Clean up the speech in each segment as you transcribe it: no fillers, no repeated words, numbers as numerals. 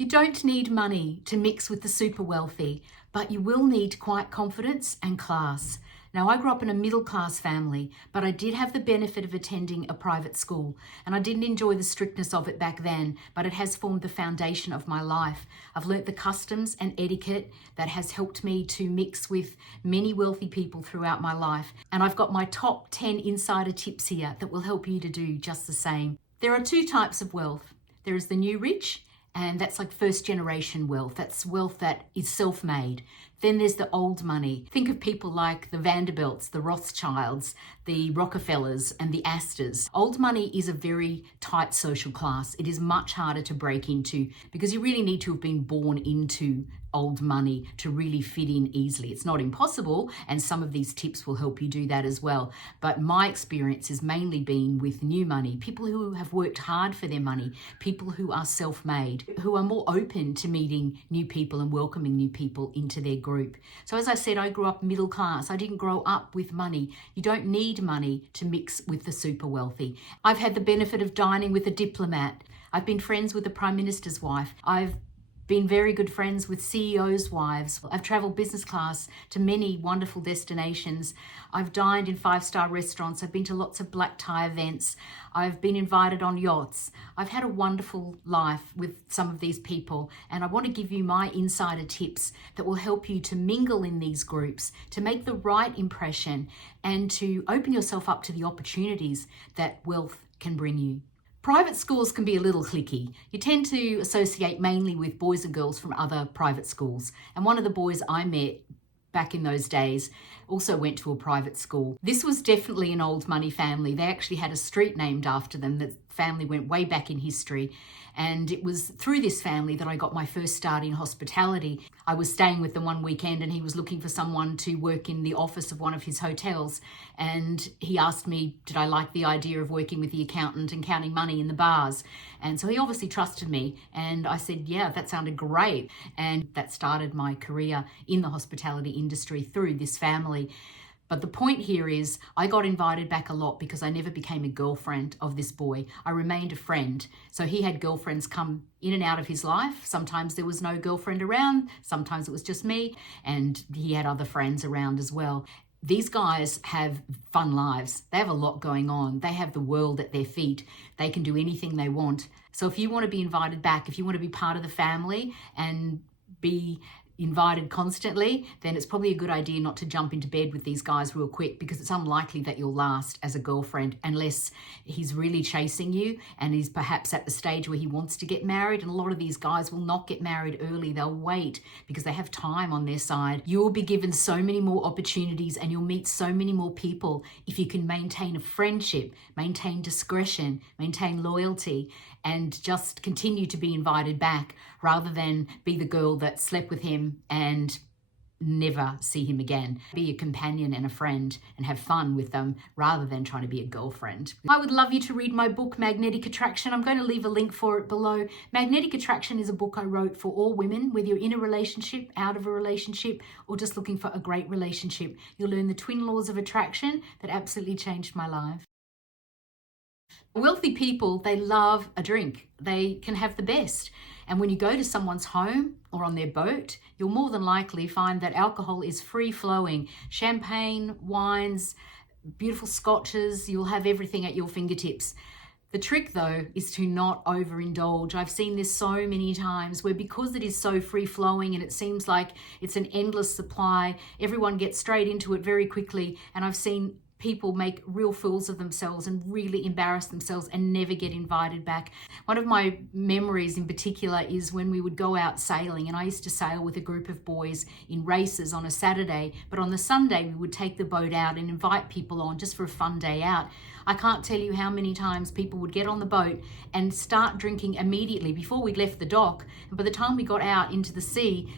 You don't need money to mix with the super wealthy, but you will need quiet confidence and class. Now, I grew up in a middle class family, but I did have the benefit of attending a private school, and I didn't enjoy the strictness of it back then, but it has formed the foundation of my life. I've learnt the customs and etiquette that has helped me to mix with many wealthy people throughout my life, and I've got my top 10 insider tips here that will help you to do just the same. There are two types of wealth. There is the new rich, and that's like first generation wealth. That's wealth that is self-made. Then there's the old money. Think of people like the Vanderbilts, the Rothschilds, the Rockefellers, and the Astors. Old money is a very tight social class. It is much harder to break into because you really need to have been born into old money to really fit in easily. It's not impossible, and some of these tips will help you do that as well. But my experience has mainly been with new money, people who have worked hard for their money, people who are self-made, who are more open to meeting new people and welcoming new people into their group. So as I said, I grew up middle class. I didn't grow up with money. You don't need money to mix with the super wealthy. I've had the benefit of dining with a diplomat. I've been friends with the Prime Minister's wife. I've been very good friends with CEOs' wives. I've traveled business class to many wonderful destinations. I've dined in 5-star restaurants. I've been to lots of black tie events. I've been invited on yachts. I've had a wonderful life with some of these people, and I want to give you my insider tips that will help you to mingle in these groups, to make the right impression, and to open yourself up to the opportunities that wealth can bring you. Private schools can be a little cliquey. You tend to associate mainly with boys and girls from other private schools. And one of the boys I met back in those days also went to a private school. This was definitely an old money family. They actually had a street named after them. The family went way back in history. And it was through this family that I got my first start in hospitality. I was staying with them one weekend and he was looking for someone to work in the office of one of his hotels. And he asked me, did I like the idea of working with the accountant and counting money in the bars? And so he obviously trusted me. And I said, yeah, that sounded great. And that started my career in the hospitality industry through this family. But the point here is I got invited back a lot because I never became a girlfriend of this boy. I remained a friend. So he had girlfriends come in and out of his life. Sometimes there was no girlfriend around. Sometimes it was just me. And he had other friends around as well. These guys have fun lives. They have a lot going on. They have the world at their feet. They can do anything they want. So if you want to be invited back, if you want to be part of the family and be invited constantly, then it's probably a good idea not to jump into bed with these guys real quick because it's unlikely that you'll last as a girlfriend unless he's really chasing you and he's perhaps at the stage where he wants to get married. And a lot of these guys will not get married early. They'll wait because they have time on their side. You will be given so many more opportunities and you'll meet so many more people if you can maintain a friendship, maintain discretion, maintain loyalty, and just continue to be invited back rather than be the girl that slept with him and never see him again. Be a companion and a friend and have fun with them rather than trying to be a girlfriend. I would love you to read my book, Magnetic Attraction. I'm going to leave a link for it below. Magnetic Attraction is a book I wrote for all women, whether you're in a relationship, out of a relationship, or just looking for a great relationship. You'll learn the twin laws of attraction that absolutely changed my life. Wealthy people, they love a drink. They can have the best. And when you go to someone's home or on their boat, you'll more than likely find that alcohol is free flowing. Champagne, wines, beautiful scotches, you'll have everything at your fingertips. The trick though is to not overindulge. I've seen this so many times where because it is so free flowing and it seems like it's an endless supply, everyone gets straight into it very quickly. And I've seen people make real fools of themselves and really embarrass themselves and never get invited back. One of my memories in particular is when we would go out sailing, and I used to sail with a group of boys in races on a Saturday, but on the Sunday we would take the boat out and invite people on just for a fun day out. I can't tell you how many times people would get on the boat and start drinking immediately before we left the dock, and by the time we got out into the sea,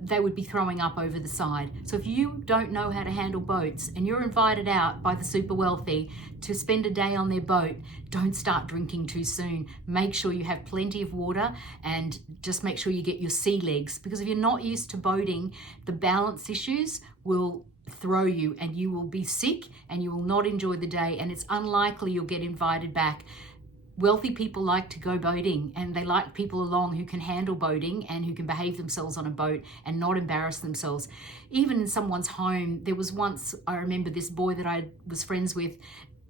they would be throwing up over the side. So if you don't know how to handle boats and you're invited out by the super wealthy to spend a day on their boat, don't start drinking too soon. Make sure you have plenty of water and just make sure you get your sea legs, because if you're not used to boating, the balance issues will throw you and you will be sick and you will not enjoy the day, and it's unlikely you'll get invited back. Wealthy people like to go boating, and they like people along who can handle boating and who can behave themselves on a boat and not embarrass themselves. Even in someone's home, there was once, I remember this boy that I was friends with,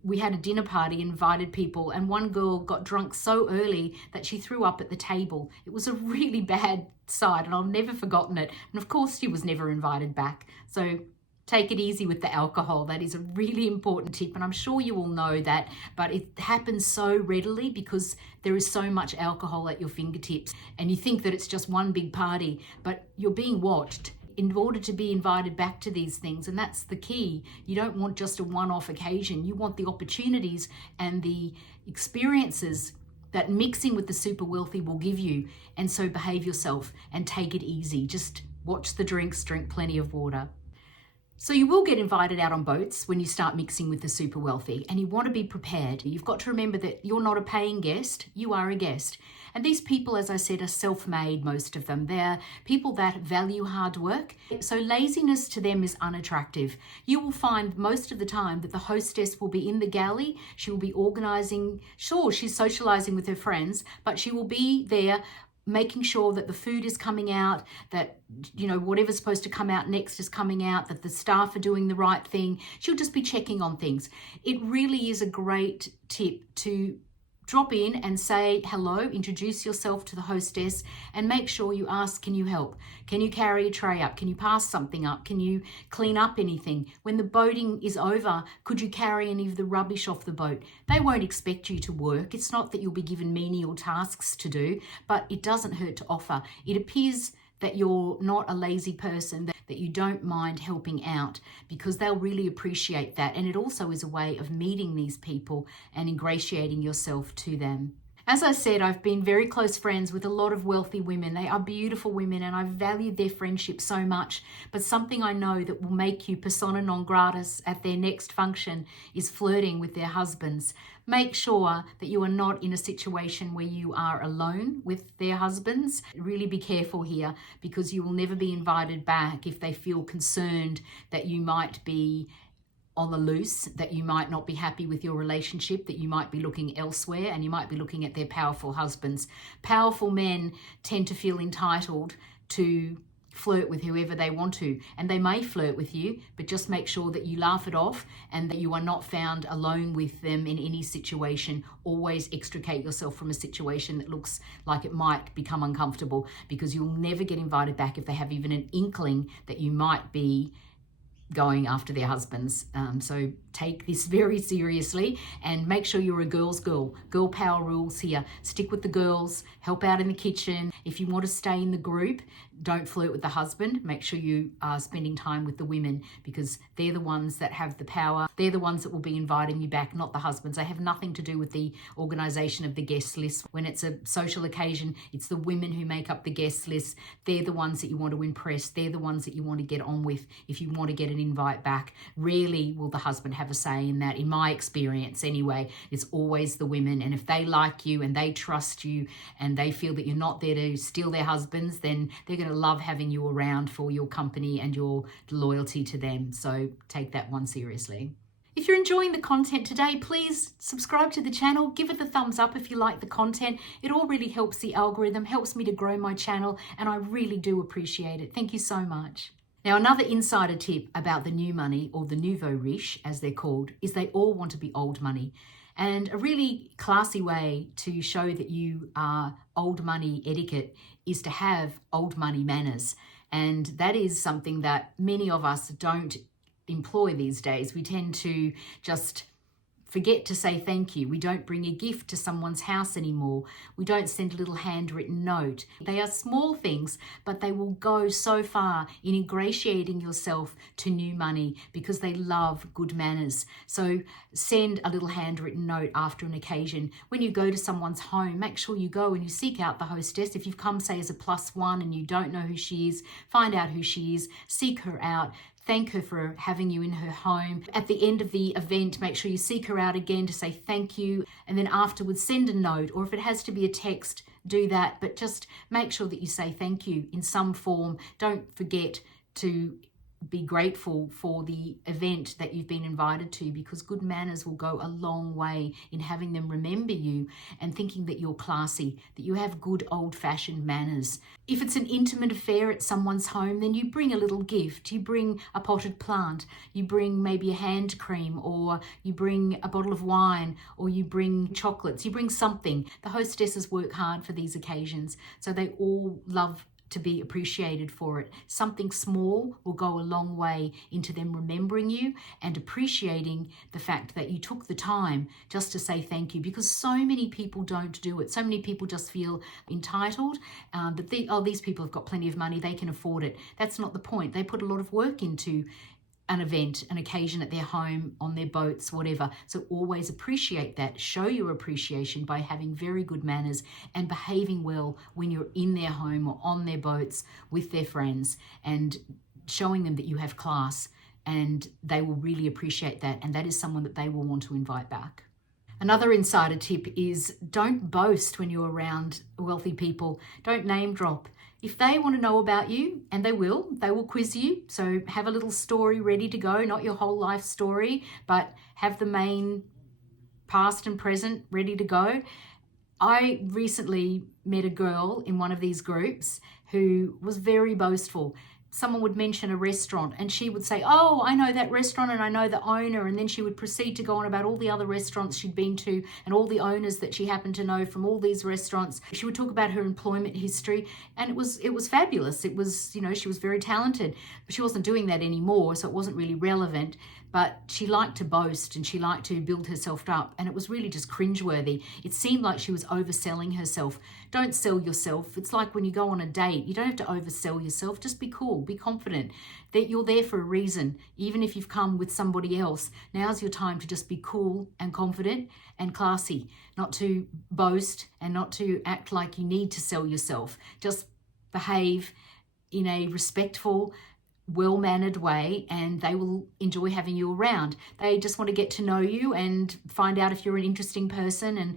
we had a dinner party, invited people, and one girl got drunk so early that she threw up at the table. It was a really bad sight, and I've never forgotten it. And of course, she was never invited back. So take it easy with the alcohol. That is a really important tip, and I'm sure you all know that, but it happens so readily because there is so much alcohol at your fingertips, and you think that it's just one big party, but you're being watched in order to be invited back to these things. And that's the key. You don't want just a one-off occasion. You want the opportunities and the experiences that mixing with the super wealthy will give you. And so behave yourself and take it easy. Just watch the drinks, drink plenty of water. So you will get invited out on boats when you start mixing with the super wealthy, and you want to be prepared. You've got to remember that you're not a paying guest, you are a guest. And these people, as I said, are self-made, most of them. They're people that value hard work. So laziness to them is unattractive. You will find most of the time that the hostess will be in the galley. She will be organizing. Sure, she's socializing with her friends, but she will be there making sure that the food is coming out, that, you know, whatever's supposed to come out next is coming out, that the staff are doing the right thing. She'll just be checking on things. It really is a great tip to drop in and say hello, introduce yourself to the hostess, and make sure you ask, can you help? Can you carry a tray up? Can you pass something up? Can you clean up anything? When the boating is over, could you carry any of the rubbish off the boat? They won't expect you to work. It's not that you'll be given menial tasks to do, but it doesn't hurt to offer. It appears that you're not a lazy person, that you don't mind helping out, because they'll really appreciate that. And it also is a way of meeting these people and ingratiating yourself to them. As I said, I've been very close friends with a lot of wealthy women. They are beautiful women, and I've valued their friendship so much. But something I know that will make you persona non gratis at their next function is flirting with their husbands. Make sure that you are not in a situation where you are alone with their husbands. Really be careful here, because you will never be invited back if they feel concerned that you might be on the loose, that you might not be happy with your relationship, that you might be looking elsewhere, and you might be looking at their powerful husbands. Powerful men tend to feel entitled to flirt with whoever they want to, and they may flirt with you, but just make sure that you laugh it off and that you are not found alone with them in any situation. Always extricate yourself from a situation that looks like it might become uncomfortable, because you'll never get invited back if they have even an inkling that you might be going after their husbands. So take this very seriously and make sure you're a girl's girl. Girl power rules here. Stick with the girls, help out in the kitchen. If you want to stay in the group, don't flirt with the husband. Make sure you are spending time with the women, because they're the ones that have the power. They're the ones that will be inviting you back, not the husbands. They have nothing to do with the organisation of the guest list. When it's a social occasion, it's the women who make up the guest list. They're the ones that you want to impress. They're the ones that you want to get on with if you want to get an invite back. Rarely will the husband have a say in that. In my experience anyway, it's always the women. And if they like you and they trust you and they feel that you're not there to steal their husbands, then they're going to love having you around for your company and your loyalty to them. So take that one seriously. If you're enjoying the content today, please subscribe to the channel, give it the thumbs up if you like the content. It all really helps the algorithm, helps me to grow my channel, and I really do appreciate it. Thank you so much. Now, another insider tip about the new money, or the nouveau riche as they're called, is they all want to be old money. And a really classy way to show that you are old money etiquette is to have old money manners. And that is something that many of us don't employ these days. We tend to just forget to say thank you. We don't bring a gift to someone's house anymore. We don't send a little handwritten note. They are small things, but they will go so far in ingratiating yourself to new money, because they love good manners. So send a little handwritten note after an occasion. When you go to someone's home, make sure you go and you seek out the hostess. If you've come, say, as a +1 and you don't know who she is, find out who she is, seek her out. Thank her for having you in her home. At the end of the event, make sure you seek her out again to say thank you. And then afterwards, send a note, or if it has to be a text, do that. But just make sure that you say thank you in some form. Don't forget to be grateful for the event that you've been invited to, because good manners will go a long way in having them remember you and thinking that you're classy, that you have good old-fashioned manners. If it's an intimate affair at someone's home, then you bring a little gift. You bring a potted plant, you bring maybe a hand cream, or you bring a bottle of wine, or you bring chocolates, you bring something. The hostesses work hard for these occasions, so they all love to be appreciated for it. Something small will go a long way into them remembering you and appreciating the fact that you took the time just to say thank you, because so many people don't do it. So many people just feel entitled, that these people have got plenty of money, they can afford it. That's not the point. They put a lot of work into an event, an occasion at their home, on their boats, whatever. So always appreciate that. Show your appreciation by having very good manners and behaving well when you're in their home or on their boats with their friends, and showing them that you have class, and they will really appreciate that, and that is someone that they will want to invite back. Another insider tip is don't boast when you're around wealthy people. Don't name drop. If they want to know about you, and they will quiz you. So have a little story ready to go, not your whole life story, but have the main past and present ready to go. I recently met a girl in one of these groups who was very boastful. Someone would mention a restaurant and she would say, oh, I know that restaurant and I know the owner. And then she would proceed to go on about all the other restaurants she'd been to and all the owners that she happened to know from all these restaurants. She would talk about her employment history, and it was fabulous. It was, she was very talented, but she wasn't doing that anymore, so it wasn't really relevant. But she liked to boast and she liked to build herself up, and it was really just cringeworthy. It seemed like she was overselling herself. Don't sell yourself. It's like when you go on a date, you don't have to oversell yourself. Just be cool, be confident that you're there for a reason. Even if you've come with somebody else, now's your time to just be cool and confident and classy, not to boast and not to act like you need to sell yourself. Just behave in a respectful, well-mannered way, and they will enjoy having you around. They just want to get to know you and find out if you're an interesting person, and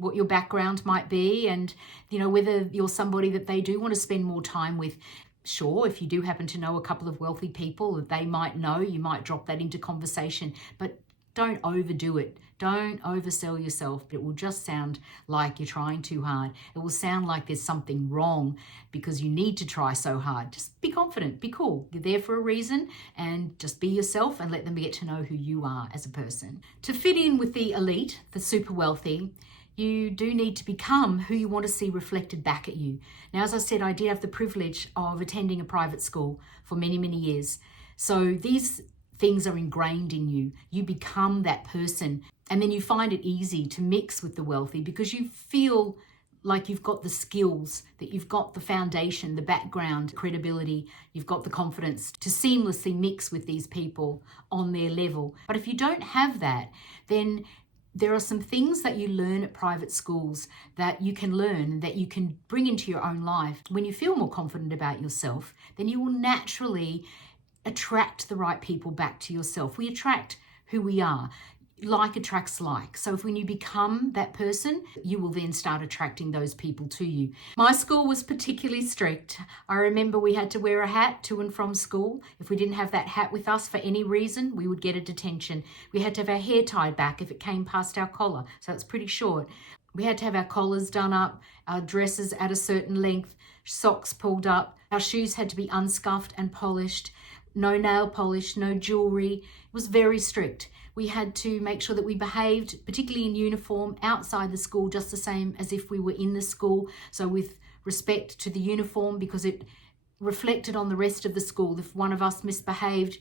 what your background might be, and whether you're somebody that they do want to spend more time with. Sure, if you do happen to know a couple of wealthy people that they might know, you might drop that into conversation, but don't overdo it. Don't oversell yourself. It will just sound like you're trying too hard. It will sound like there's something wrong because you need to try so hard. Just be confident, be cool. You're there for a reason, and just be yourself and let them get to know who you are as a person. To fit in with the elite, the super wealthy, you do need to become who you want to see reflected back at you. Now, as I said, I did have the privilege of attending a private school for many, many years. So these things are ingrained in you. You become that person, and then you find it easy to mix with the wealthy because you feel like you've got the skills, that you've got the foundation, the background, credibility, you've got the confidence to seamlessly mix with these people on their level. But if you don't have that, then there are some things that you learn at private schools that you can learn, that you can bring into your own life. When you feel more confident about yourself, then you will naturally attract the right people back to yourself. We attract who we are. Like attracts like. So when you become that person, you will then start attracting those people to you. My school was particularly strict. I remember we had to wear a hat to and from school. If we didn't have that hat with us for any reason, we would get a detention. We had to have our hair tied back if it came past our collar, so it's pretty short. We had to have our collars done up, our dresses at a certain length, socks pulled up. Our shoes had to be unscuffed and polished. No nail polish, no jewelry. It was very strict. We had to make sure that we behaved, particularly in uniform, outside the school, just the same as if we were in the school. So with respect to the uniform, because it reflected on the rest of the school. If one of us misbehaved,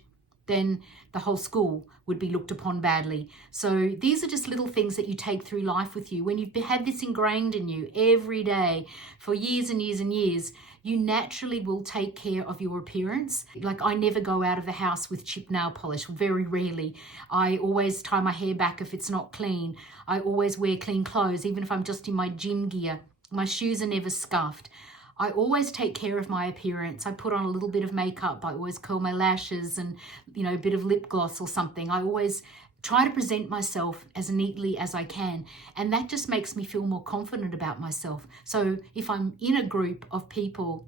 then the whole school would be looked upon badly. So these are just little things that you take through life with you. When you've had this ingrained in you every day for years and years and years, you naturally will take care of your appearance. Like, I never go out of the house with cheap nail polish, very rarely. I always tie my hair back if it's not clean. I always wear clean clothes, even if I'm just in my gym gear. My shoes are never scuffed. I always take care of my appearance. I put on a little bit of makeup. I always curl my lashes and, a bit of lip gloss or something. I always try to present myself as neatly as I can. And that just makes me feel more confident about myself. So if I'm in a group of people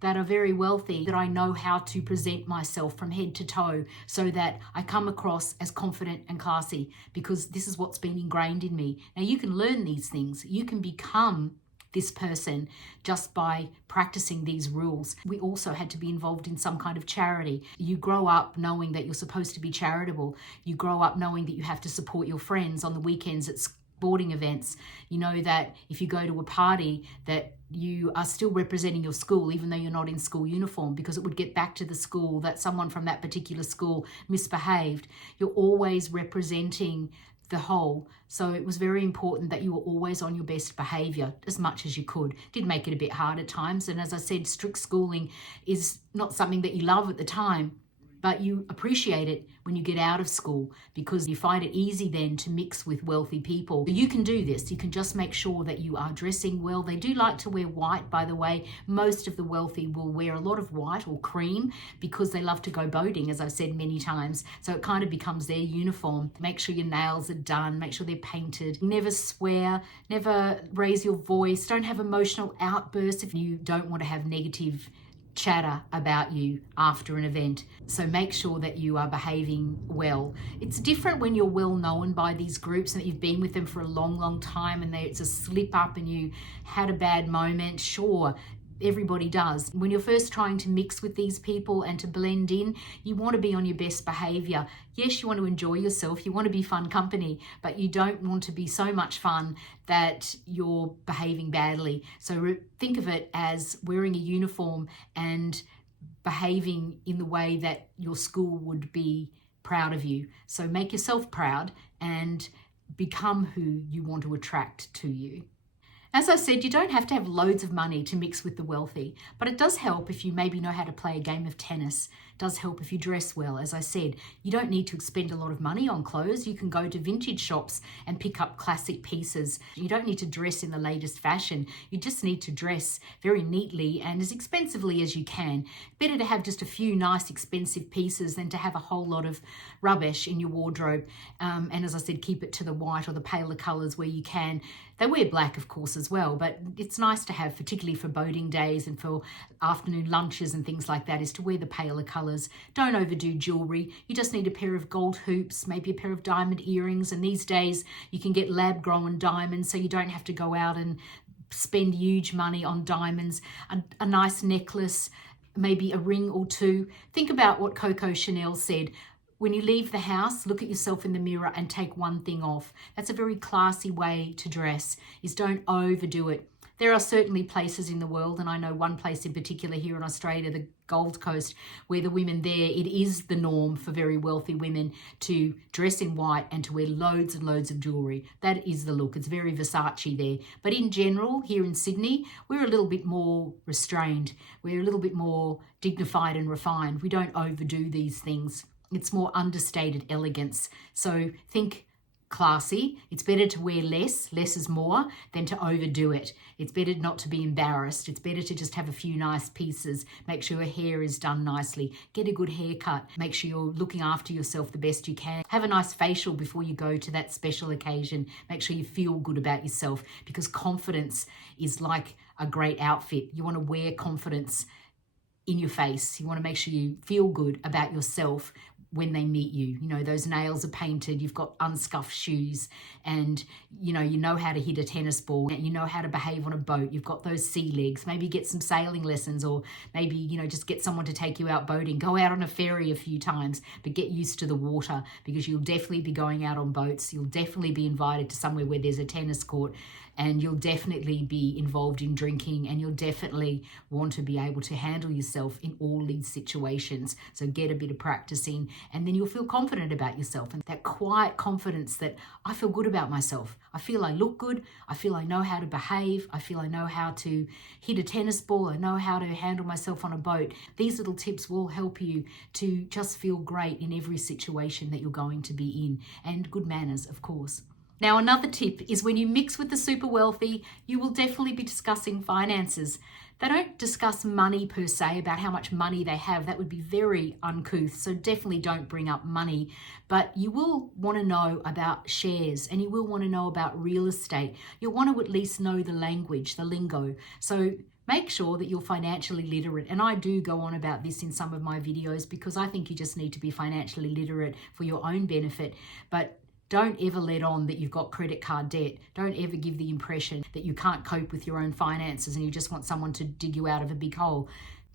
that are very wealthy, that I know how to present myself from head to toe so that I come across as confident and classy, because this is what's been ingrained in me. Now, you can learn these things. You can become this person just by practicing these rules. We also had to be involved in some kind of charity. You grow up knowing that you're supposed to be charitable. You grow up knowing that you have to support your friends on the weekends at sporting events. You know that if you go to a party that you are still representing your school even though you're not in school uniform, because it would get back to the school that someone from that particular school misbehaved. You're always representing the whole. So it was very important that you were always on your best behavior as much as you could. Did make it a bit hard at times. And as I said, strict schooling is not something that you love at the time, but you appreciate it when you get out of school because you find it easy then to mix with wealthy people. You can do this. You can just make sure that you are dressing well. They do like to wear white, by the way. Most of the wealthy will wear a lot of white or cream because they love to go boating, as I've said many times. So it kind of becomes their uniform. Make sure your nails are done. Make sure they're painted. Never swear. Never raise your voice. Don't have emotional outbursts if you don't want to have negative chatter about you after an event. So make sure that you are behaving well. It's different when you're well known by these groups and that you've been with them for a long, long time and it's a slip up and you had a bad moment. Sure, everybody does. When you're first trying to mix with these people and to blend in, you want to be on your best behavior. Yes, you want to enjoy yourself, you want to be fun company, but you don't want to be so much fun that you're behaving badly. So think of it as wearing a uniform and behaving in the way that your school would be proud of you. So make yourself proud and become who you want to attract to you. As I said, you don't have to have loads of money to mix with the wealthy, but it does help if you maybe know how to play a game of tennis. It does help if you dress well. As I said, you don't need to expend a lot of money on clothes. You can go to vintage shops and pick up classic pieces. You don't need to dress in the latest fashion. You just need to dress very neatly and as expensively as you can. Better to have just a few nice expensive pieces than to have a whole lot of rubbish in your wardrobe. And as I said, keep it to the white or the paler colours where you can. They wear black, of course, as well, but it's nice to have, particularly for boating days and for afternoon lunches and things like that, is to wear the paler colours. Don't overdo jewellery. You just need a pair of gold hoops, maybe a pair of diamond earrings, and these days you can get lab-grown diamonds so you don't have to go out and spend huge money on diamonds. A nice necklace, maybe a ring or two. Think about what Coco Chanel said. When you leave the house, look at yourself in the mirror and take one thing off. That's a very classy way to dress, is don't overdo it. There are certainly places in the world, and I know one place in particular here in Australia, the Gold Coast, where the women there, it is the norm for very wealthy women to dress in white and to wear loads and loads of jewellery. That is the look. It's very Versace there. But in general, here in Sydney, we're a little bit more restrained. We're a little bit more dignified and refined. We don't overdo these things. It's more understated elegance. So think classy. It's better to wear less is more, than to overdo it. It's better not to be embarrassed. It's better to just have a few nice pieces. Make sure your hair is done nicely. Get a good haircut. Make sure you're looking after yourself the best you can. Have a nice facial before you go to that special occasion. Make sure you feel good about yourself, because confidence is like a great outfit. You want to wear confidence in your face. You want to make sure you feel good about yourself when they meet you. You know, those nails are painted, you've got unscuffed shoes, and you know how to hit a tennis ball, you know how to behave on a boat, you've got those sea legs. Maybe get some sailing lessons, or maybe, just get someone to take you out boating. Go out on a ferry a few times, but get used to the water, because you'll definitely be going out on boats. You'll definitely be invited to somewhere where there's a tennis court, and you'll definitely be involved in drinking, and you'll definitely want to be able to handle yourself in all these situations. So get a bit of practice in, and then you'll feel confident about yourself. And that quiet confidence that I feel good about myself. I feel I look good. I feel I know how to behave. I feel I know how to hit a tennis ball. I know how to handle myself on a boat. These little tips will help you to just feel great in every situation that you're going to be in. And good manners, of course. Now, another tip is when you mix with the super wealthy, you will definitely be discussing finances. They don't discuss money per se, about how much money they have. That would be very uncouth. So definitely don't bring up money. But you will want to know about shares, and you will want to know about real estate. You'll want to at least know the language, the lingo. So Make sure that you're financially literate. And I do go on about this in some of my videos because I think you just need to be financially literate for your own benefit. But don't ever let on that you've got credit card debt. Don't ever give the impression that you can't cope with your own finances and you just want someone to dig you out of a big hole.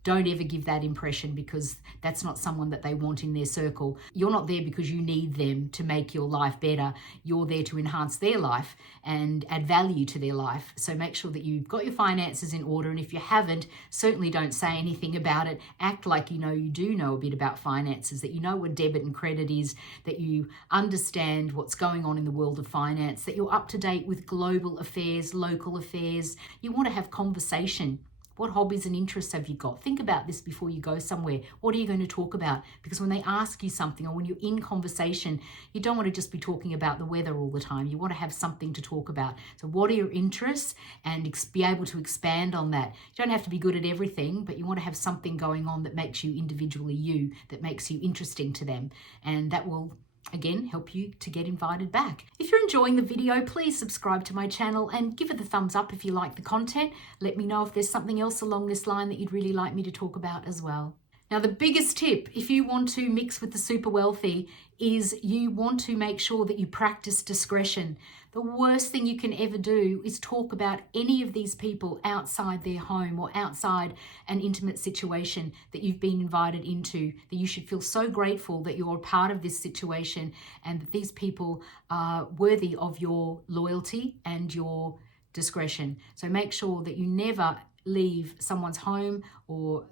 Don't ever give that impression, because that's not someone that they want in their circle. You're not there because you need them to make your life better. You're there to enhance their life and add value to their life. So make sure that you've got your finances in order. And if you haven't, certainly don't say anything about it. Act like you do know a bit about finances, that you know what debit and credit is, that you understand what's going on in the world of finance, that you're up to date with global affairs, local affairs. You want to have conversation. What hobbies and interests have you got? Think about this before you go somewhere. What are you going to talk about? Because when they ask you something, or when you're in conversation, you don't want to just be talking about the weather all the time. You want to have something to talk about. So what are your interests? And be able to expand on that. You don't have to be good at everything, but you want to have something going on that makes you individually you, that makes you interesting to them. And that will, again, help you to get invited back. If you're enjoying the video, please subscribe to my channel and give it the thumbs up if you like the content. Let me know if there's something else along this line that you'd really like me to talk about as well. Now, the biggest tip, if you want to mix with the super wealthy, is you want to make sure that you practice discretion. The worst thing you can ever do is talk about any of these people outside their home or outside an intimate situation that you've been invited into, that you should feel so grateful that you're a part of this situation and that these people are worthy of your loyalty and your discretion. So make sure that you never leave someone's home or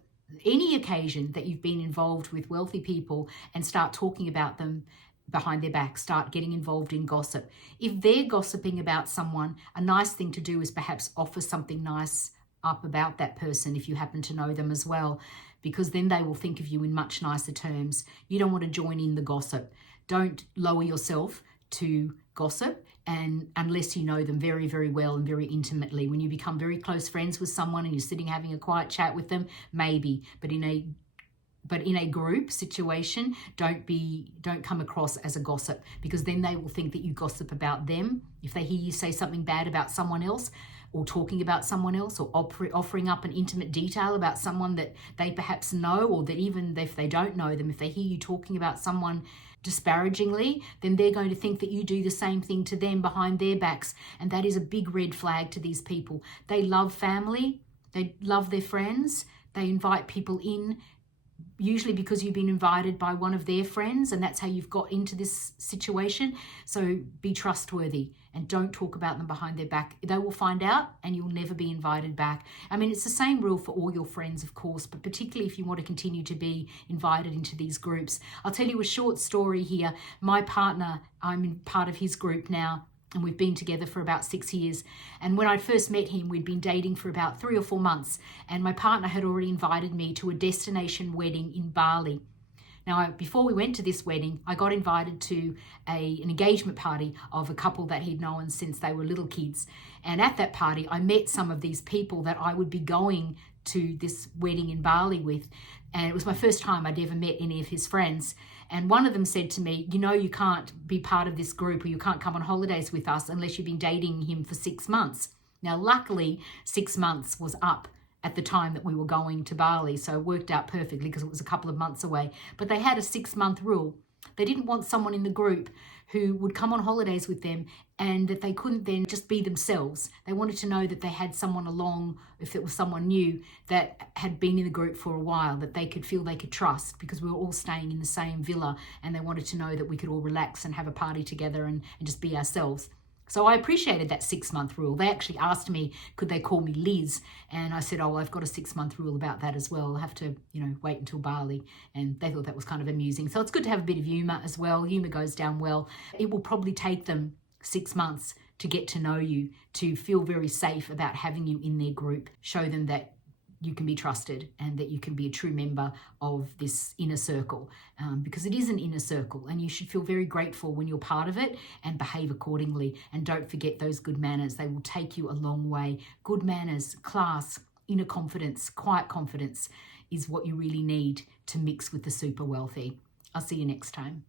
any occasion that you've been involved with wealthy people and start talking about them behind their back, start getting involved in gossip. If they're gossiping about someone, a nice thing to do is perhaps offer something nice up about that person if you happen to know them as well, because then they will think of you in much nicer terms. You don't want to join in the gossip. Don't lower yourself to gossip, and unless you know them very, very well and very intimately. When you become very close friends with someone and you're sitting having a quiet chat with them, maybe, but in a group situation, don't come across as a gossip, because then they will think that you gossip about them. If they hear you say something bad about someone else, or talking about someone else, or offering up an intimate detail about someone that they perhaps know, or that even if they don't know them, if they hear you talking about someone disparagingly, then they're going to think that you do the same thing to them behind their backs. And that is a big red flag to these people. They love family. They love their friends. They invite people in, usually because you've been invited by one of their friends, and that's how you've got into this situation. So be trustworthy and don't talk about them behind their back. They will find out and you'll never be invited back. I mean, it's the same rule for all your friends, of course, but particularly if you want to continue to be invited into these groups. I'll tell you a short story here. My partner, I'm in part of his group now, and we've been together for about 6 years. And when I first met him, we'd been dating for about 3 or 4 months. And my partner had already invited me to a destination wedding in Bali. Now, before we went to this wedding, I got invited to an engagement party of a couple that he'd known since they were little kids. And at that party, I met some of these people that I would be going to this wedding in Bali with. And it was my first time I'd ever met any of his friends. And one of them said to me, you can't be part of this group, or you can't come on holidays with us unless you've been dating him for 6 months. Now, luckily, 6 months was up at the time that we were going to Bali. So it worked out perfectly because it was a couple of months away. But they had a 6-month rule. They didn't want someone in the group who would come on holidays with them and that they couldn't then just be themselves. They wanted to know that they had someone along, if it was someone new, that had been in the group for a while, that they could feel they could trust, because we were all staying in the same villa, and they wanted to know that we could all relax and have a party together and just be ourselves. So I appreciated that 6-month rule. They actually asked me, could they call me Liz? And I said, I've got a 6-month rule about that as well. I'll have to, wait until Bali. And they thought that was kind of amusing. So it's good to have a bit of humour as well. Humour goes down well. It will probably take them 6 months to get to know you, to feel very safe about having you in their group. Show them that you can be trusted and that you can be a true member of this inner circle, because it is an inner circle, and you should feel very grateful when you're part of it and behave accordingly. And don't forget those good manners. They will take you a long way. Good manners, class, inner confidence, quiet confidence is what you really need to mix with the super wealthy. I'll see you next time.